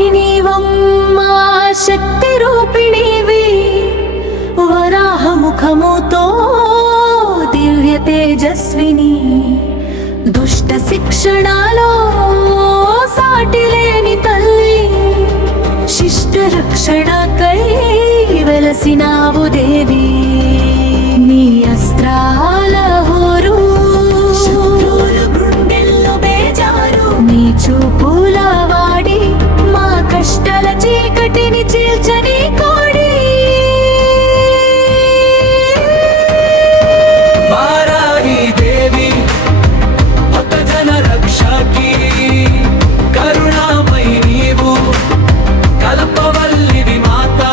సింహవాహినివమ్మా శక్తి రూపిణివి వరాహముఖముతో దివ్య తేజస్విని దుష్ట శిక్షణలో సాటిలేని తల్లి శిష్ట రక్షణకై వెలసినావు దేవి నీ అస్త్రాల హోరు శత్రువుల గుండెల్లో బేజారు నీ చూపుల వాడి మా కష్టాల చీకటిని చీల్చని కోడి వారాహి దేవి భక్త జన రక్షకి కరుణామయి నీవు కల్పవల్లివి మాతా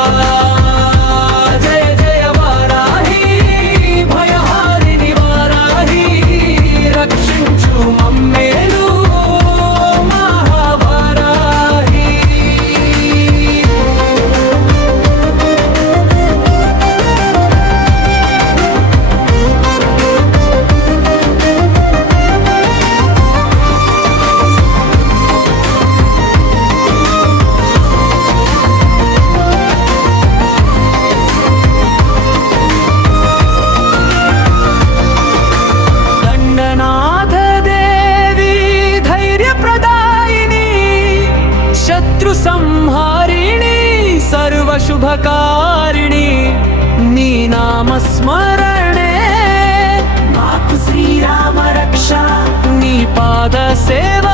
జయ జయ వారాహి భయహారిణి వారాహి రక్షించు మమ్మేలు మహావారాహి దండనాథ దేవి ధైర్య ప్రదాయిని శత్రు సంహారిణి సర్వ శుభకారిణి నీ నామస్మరణే మాకు శ్రీరామ రక్ష నీ పాద సేవ